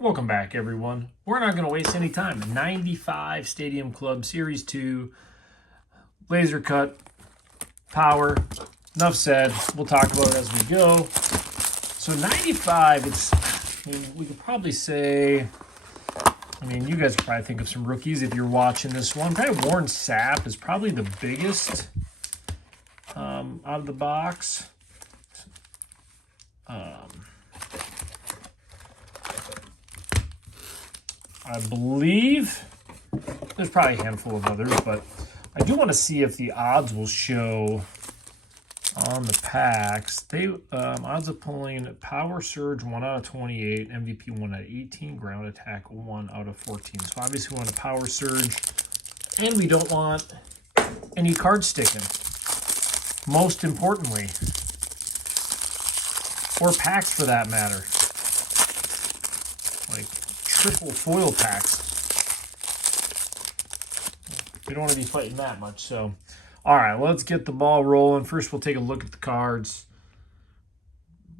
Welcome back, everyone. We're not going to waste any time. 95 Stadium Club Series 2 laser cut power. Enough said. We'll talk about it as we go. So 95, we could probably say, you guys could probably think of some rookies if you're watching this one. Probably Warren Sapp is probably the biggest out of the box. I believe there's probably a handful of others, but I do want to see if the odds will show on the packs. They odds of pulling Power Surge 1 out of 28, MVP 1 out of 18, Ground Attack 1 out of 14. So obviously we want a Power Surge, and we don't want any card sticking. Most importantly, or packs for that matter. Like triple foil packs. We don't want to be fighting that much. So, all right, let's get the ball rolling. First, we'll take a look at the cards.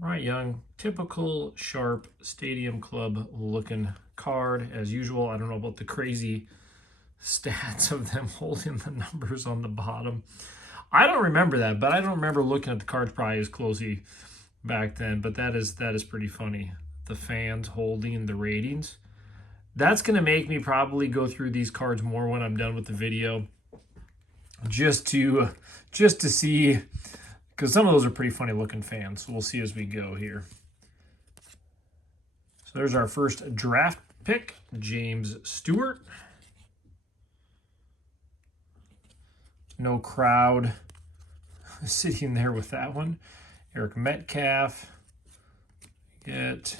Right, Young, typical sharp Stadium Club looking card as usual. I don't know about the crazy stats of them holding the numbers on the bottom. I don't remember that, but I don't remember looking at the cards probably as closely back then. But that is pretty funny. The fans holding the ratings. That's going to make me probably go through these cards more when I'm done with the video. Just to see, because some of those are pretty funny looking fans. So we'll see as we go here. So there's our first draft pick, James Stewart. No crowd sitting there with that one. Eric Metcalf. Get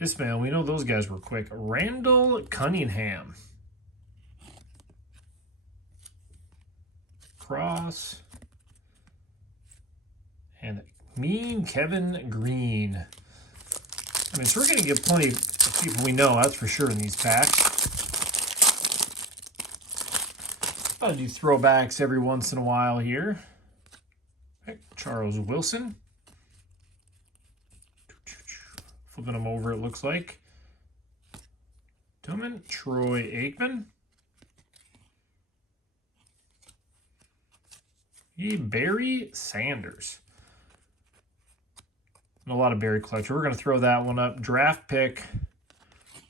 Ismail. We know those guys were quick. Randall Cunningham. Cross. And Mean Kevin Green. So we're going to get plenty of people we know, that's for sure, in these packs. I'll do throwbacks every once in a while here. Charles Wilson. Flipping them over, it looks like. Tillman. Troy Aikman. Barry Sanders. And a lot of Barry collector. We're going to throw that one up. Draft pick.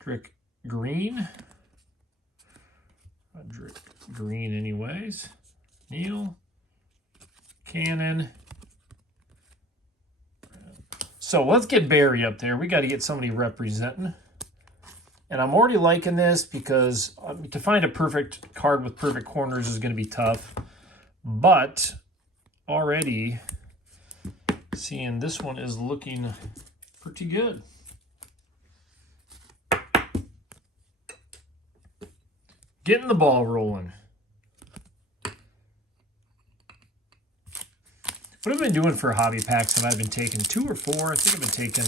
Drick Green. Drick Green anyways. Neil. Cannon. So let's get Barry up there. We got to get somebody representing. And I'm already liking this because to find a perfect card with perfect corners is going to be tough. But already seeing this one is looking pretty good. Getting the ball rolling. What have I been doing for hobby packs? Have I been taking 2 or 4? I think I've been taking,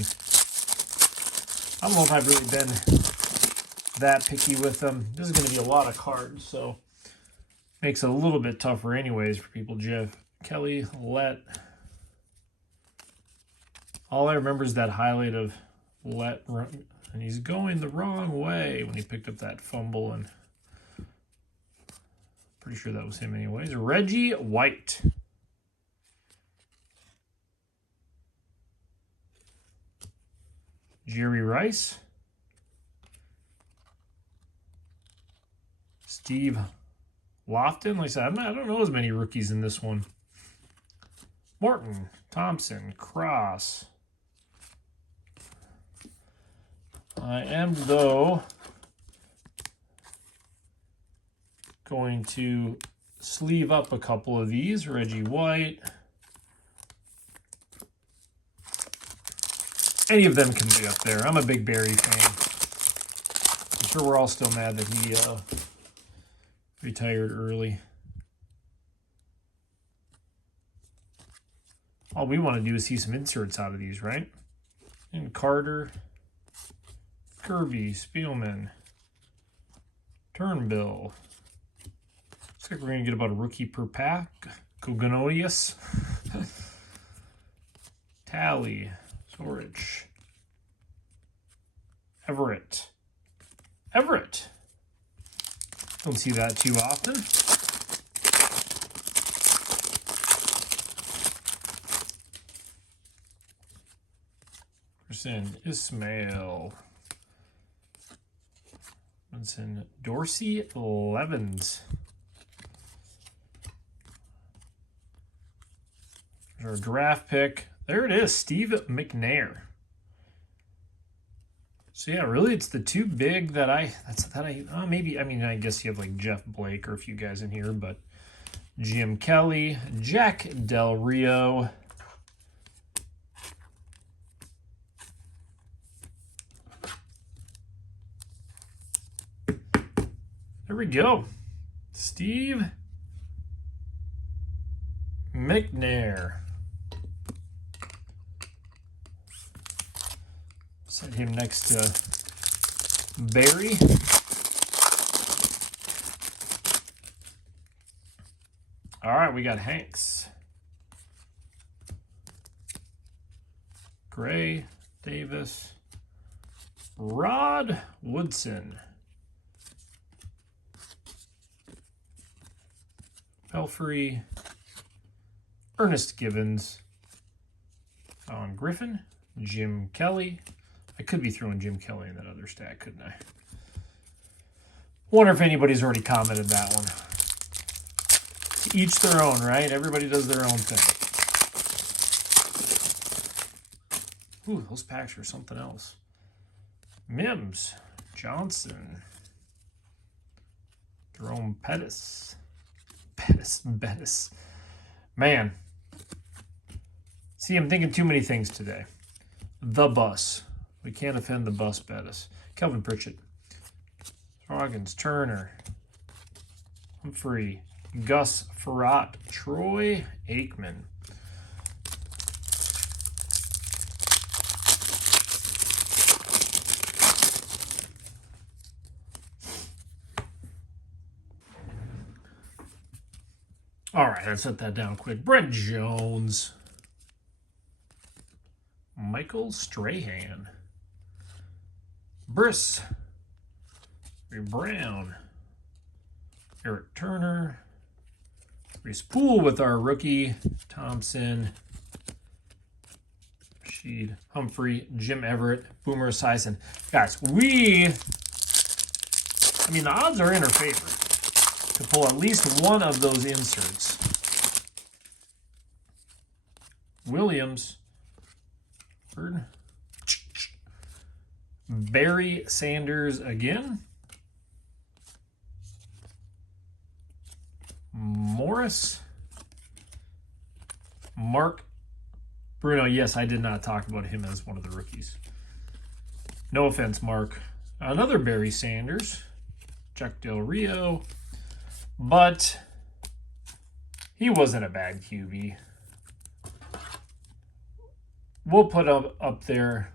I don't know if I've really been that picky with them. This is going to be a lot of cards, so makes it a little bit tougher anyways for people. Jeff Kelly, Let. All I remember is that highlight of Let run, and he's going the wrong way when he picked up that fumble, and pretty sure that was him anyways. Reggie White. Jerry Rice. Steve Lofton. Like I said, I don't know as many rookies in this one. Morton, Thompson, Cross. I am, though, going to sleeve up a couple of these. Reggie White. Any of them can be up there. I'm a big Barry fan. I'm sure we're all still mad that he retired early. All we want to do is see some inserts out of these, right? And Carter, Kirby, Spielman, Turnbill. Looks like we're going to get about a rookie per pack. Kogonodius. Tally. Storage. Everett. Everett. Don't see that too often. Ismail. Robinson. Dorsey Levens. Our draft pick. There it is, Steve McNair. So yeah, really, it's the two big that maybe, I mean, I guess you have like Jeff Blake or a few guys in here, but Jim Kelly, Jack Del Rio. There we go. Steve McNair. Set him next to Barry. All right, we got Hanks. Gray, Davis, Rod Woodson. Pelfrey, Ernest Givens, Alan Griffin, Jim Kelly. I could be throwing Jim Kelly in that other stack, couldn't I? Wonder if anybody's already commented that one. To each their own, right? Everybody does their own thing. Ooh, those packs are something else. Mims, Johnson, Jerome Pettis. Bettis. Man. See, I'm thinking too many things today. The bus. We can't offend the bus Bettis. Kelvin Pritchett. Roggins, Turner. Humphrey. Gus Farrat. Troy Aikman. All right, let's set that down quick. Brett Jones. Michael Strahan. Briss. Brown. Eric Turner. Reese Poole with our rookie. Thompson. Rashid Humphrey. Jim Everett. Boomer Esiason. Guys, the odds are in our favor to pull at least one of those inserts. Williams. Barry Sanders again. Morris. Mark Bruno. Yes, I did not talk about him as one of the rookies. No offense, Mark. Another Barry Sanders. Jack Del Rio. But he wasn't a bad QB. We'll put him up there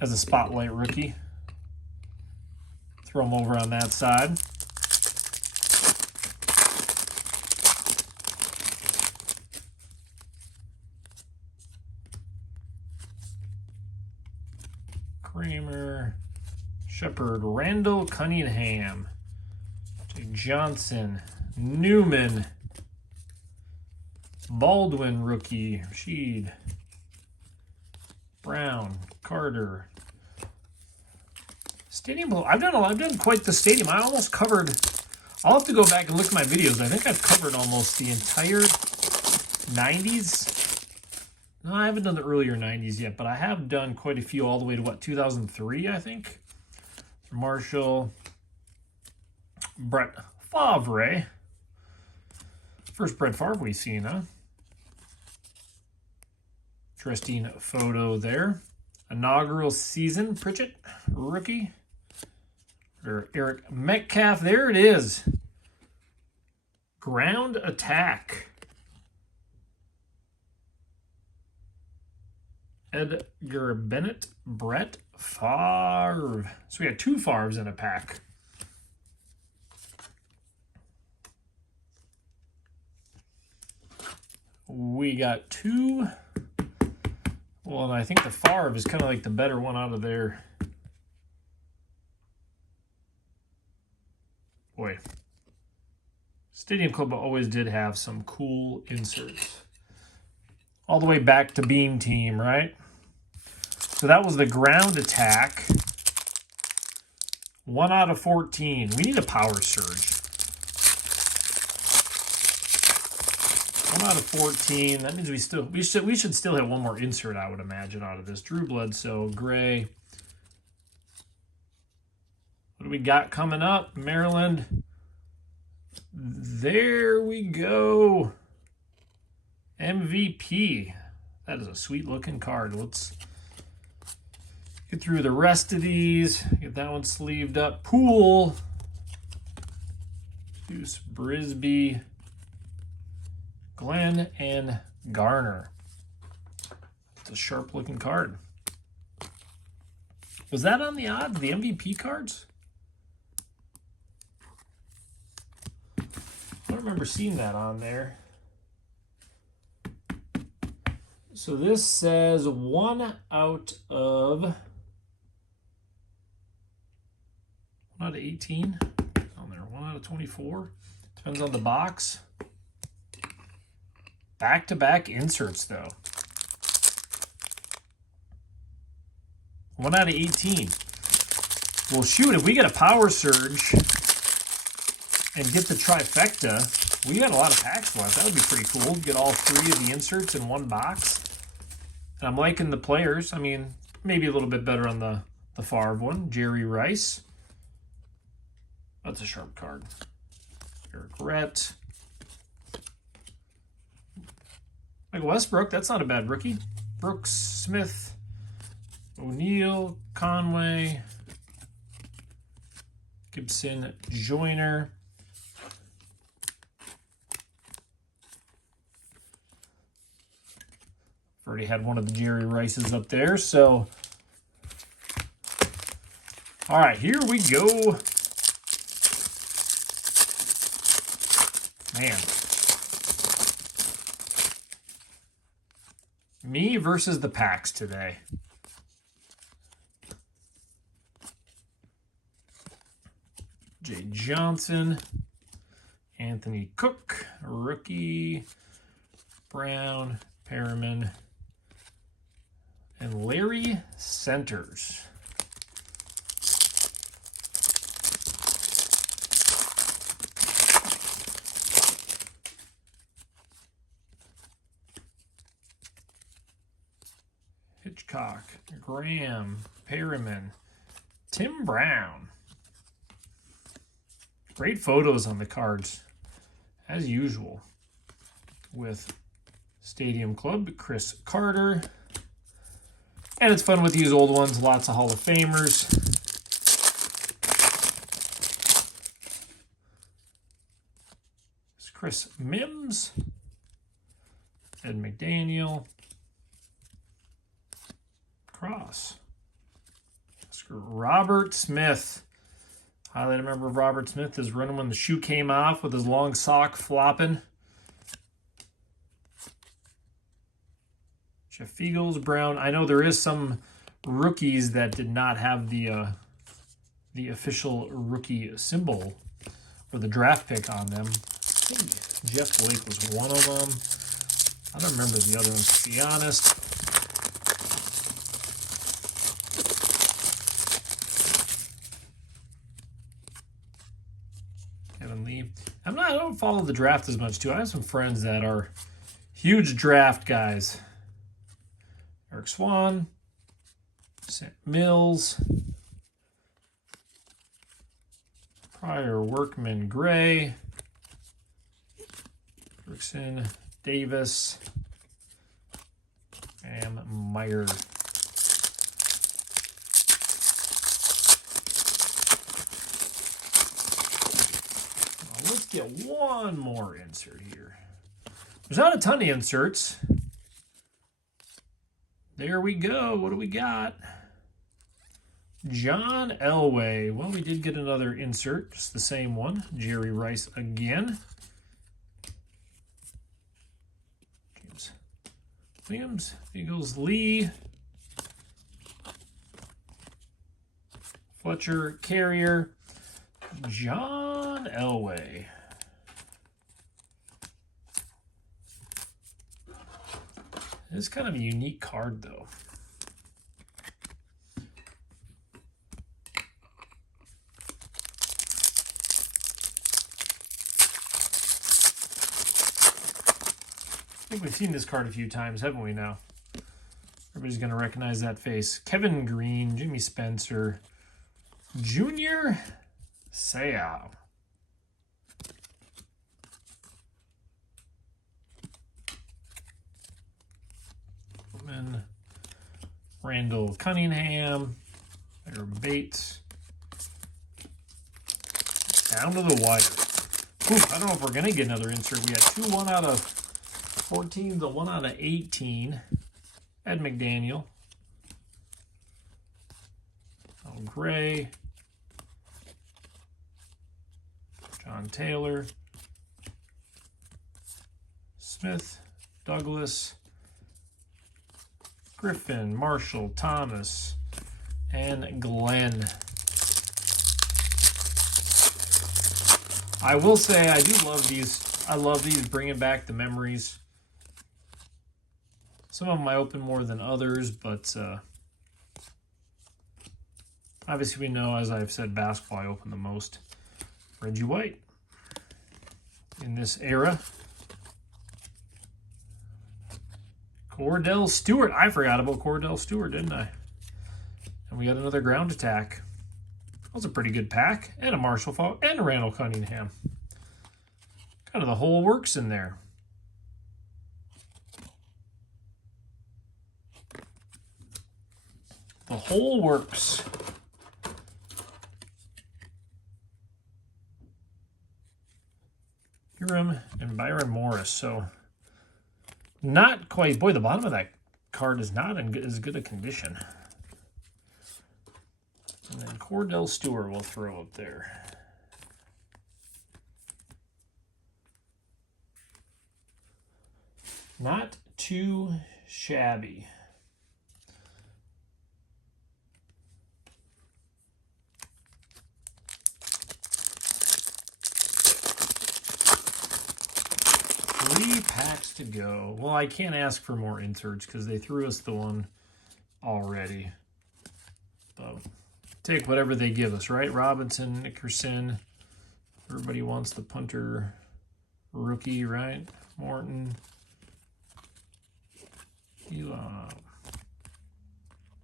as a spotlight rookie. Throw him over on that side. Kramer, Shepard, Randall Cunningham, Jake Johnson, Newman, Baldwin rookie, Rashid, Brown, Carter. Stadium, I've done quite the stadium. I almost covered. I'll have to go back and look at my videos. I think I've covered almost the entire 90s. No, I haven't done the earlier 90s yet, but I have done quite a few all the way to, 2003, I think? Marshall. Brett Favre. First Brett Favre we've seen, huh? Interesting photo there. Inaugural season, Pritchett, rookie. Or Eric Metcalf, there it is. Ground attack. Edgar Bennett, Brett Favre. So we got two Favres in a pack. We got two Well, and I think the Favre is kind of like the better one out of there. Boy, Stadium Club always did have some cool inserts. All the way back to Beam Team, right? So that was the ground attack. 1 out of 14. We need a power surge. 1 out of 14. That means we should still hit one more insert, I would imagine, out of this. Drew Bledsoe, gray. What do we got coming up? Maryland. There we go. MVP. That is a sweet looking card. Let's get through the rest of these. Get that one sleeved up. Pool. Deuce Brisby. Glenn and Garner. It's a sharp looking card. Was that on the odds? The MVP cards? I don't remember seeing that on there. So this says 1 out of 18 on there. 1 out of 24. Depends on the box. Back-to-back inserts, though. 1 out of 18. Well, shoot, if we get a power surge and get the trifecta, we got a lot of packs left. That would be pretty cool. Get all 3 of the inserts in one box. And I'm liking the players. I mean, maybe a little bit better on the Favre one. Jerry Rice. That's a sharp card. Eric Rhett. Michael Westbrook, that's not a bad rookie. Brooks, Smith, O'Neal, Conway, Gibson, Joyner. Already had one of the Jerry Rices up there, so. All right, here we go. Man. Me versus the packs today. Jay Johnson, Anthony Cook, rookie, Brown, Perriman, and Larry Centers. Hitchcock, Graham, Perriman, Tim Brown. Great photos on the cards, as usual, with Stadium Club, Chris Carter. And it's fun with these old ones, lots of Hall of Famers. It's Chris Mims, Ed McDaniel, Cross. Robert Smith. Highlight member of Robert Smith is running when the shoe came off with his long sock flopping. Jeff Eagles, Brown. I know there is some rookies that did not have the official rookie symbol or the draft pick on them. I think Jeff Blake was one of them. I don't remember the other ones, to be honest. I don't follow the draft as much, too. I have some friends that are huge draft guys. Eric Swan, Sam Mills, Pryor, Workman, Gray, Rickson, Davis, and Meyer. Let's get one more insert here. There's not a ton of inserts. There we go. What do we got? John Elway. Well, we did get another insert, just the same one. Jerry Rice again. James Williams, Eagles, Lee, Fletcher, Carrier, John Elway. It's kind of a unique card, though. I think we've seen this card a few times, haven't we now? Everybody's going to recognize that face. Kevin Green, Jimmy Spencer, Junior Seau. And Randall Cunningham, Aaron Bates. Down to the wire. Ooh, I don't know if we're going to get another insert. We got 2 1 out of 14 to 1 out of 18. Ed McDaniel. Al Gray. John Taylor. Smith. Douglas. Griffin. Marshall. Thomas. And Glenn. I will say I do love these. I love these, bringing back the memories. Some of them I open more than others, but obviously we know, as I've said, basketball I open the most. Reggie White in this era. Kordell Stewart. I forgot about Kordell Stewart, didn't I? And we got another ground attack. That was a pretty good pack. And a Marshall Faulk and a Randall Cunningham. Kind of the whole works in there. The whole works. Hiram and Byron Morris. So, not quite. Boy, the bottom of that card is not in as good a condition. And then Kordell Stewart will throw up there. Not too shabby. Three packs to go. Well, I can't ask for more inserts because they threw us the one already. But take whatever they give us, right? Robinson, Nickerson. Everybody wants the punter rookie, right? Morton. Elon.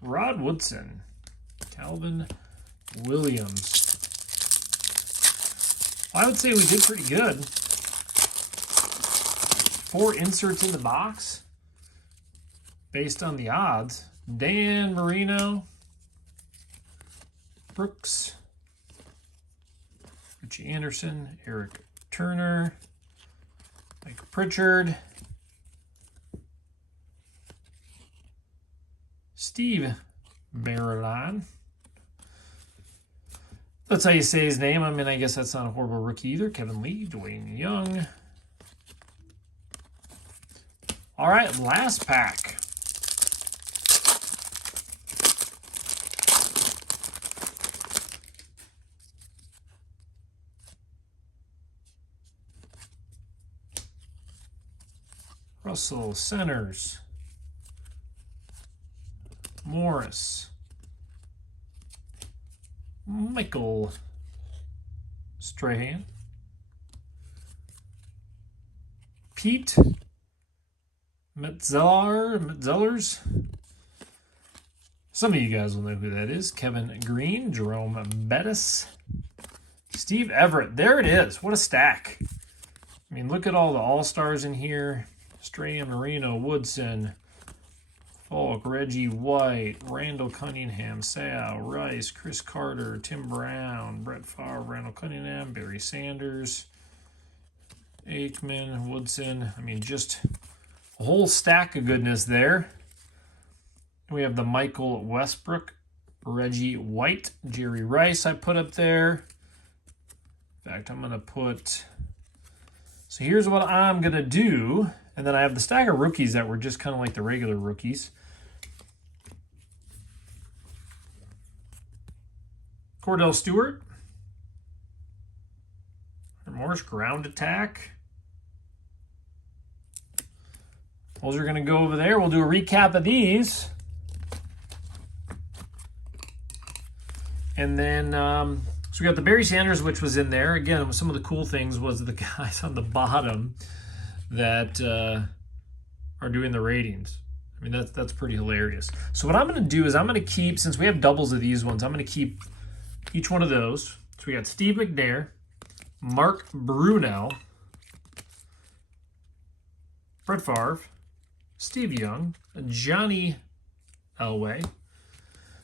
Rod Woodson. Calvin Williams. I would say we did pretty good. 4 inserts in the box based on the odds. Dan Marino. Brooks. Richie Anderson. Eric Turner. Mike Pritchard. Steve Barreline. That's how you say his name. I mean, I guess that's not a horrible rookie either. Kevin Lee, Dwayne Young. All right, last pack. Russell, centers. Morris. Michael Strahan. Pete Metzellers. Some of you guys will know who that is. Kevin Green, Jerome Bettis, Steve Everett. There it is. What a stack. I mean, look at all the all-stars in here. Strahan, Marino, Woodson, Falk, Reggie White, Randall Cunningham, Seau, Rice, Chris Carter, Tim Brown, Brett Favre, Randall Cunningham, Barry Sanders, Aikman, Woodson. I mean, just a whole stack of goodness there. We have the Michael Westbrook, Reggie White, Jerry Rice I put up there. In fact, I'm going to put... So here's what I'm going to do. And then I have the stack of rookies that were just kind of like the regular rookies. Kordell Stewart. Morse ground attack. Those are going to go over there. We'll do a recap of these. And then, so we got the Barry Sanders, which was in there. Again, some of the cool things was the guys on the bottom that are doing the ratings. I mean, that's pretty hilarious. So what I'm going to do is I'm going to keep, since we have doubles of these ones, I'm going to keep each one of those. So we got Steve Mcnair, Mark Brunell, Brett Favre, Steve Young, Johnny Elway.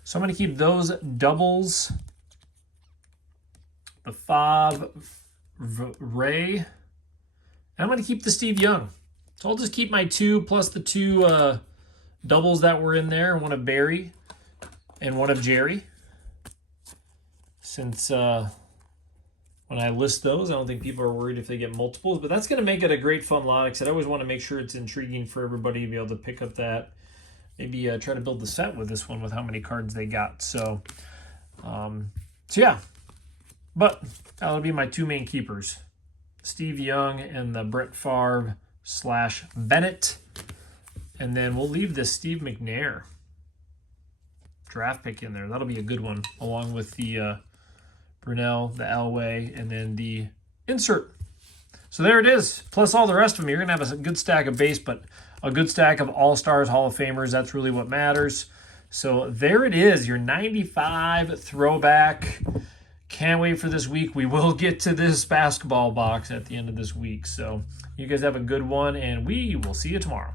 So I'm going to keep those doubles, the Favre, Ray, and I'm going to keep the Steve Young. So I'll just keep my 2 plus the 2 doubles that were in there, one of Barry and one of Jerry. Since when I list those, I don't think people are worried if they get multiples, but that's going to make it a great fun lot. Like I said, I always want to make sure it's intriguing for everybody to be able to pick up that. Maybe try to build the set with this one with how many cards they got. So yeah. But that'll be my 2 main keepers. Steve Young and the Brett Favre / Bennett. And then we'll leave this Steve Mcnair draft pick in there. That'll be a good one, along with the Brunell, the Elway, and then the insert. So there it is. Plus all the rest of them. You're going to have a good stack of base, but a good stack of All-Stars, Hall of Famers. That's really what matters. So there it is, your 95 throwback. Can't wait for this week. We will get to this basketball box at the end of this week. So you guys have a good one, and we will see you tomorrow.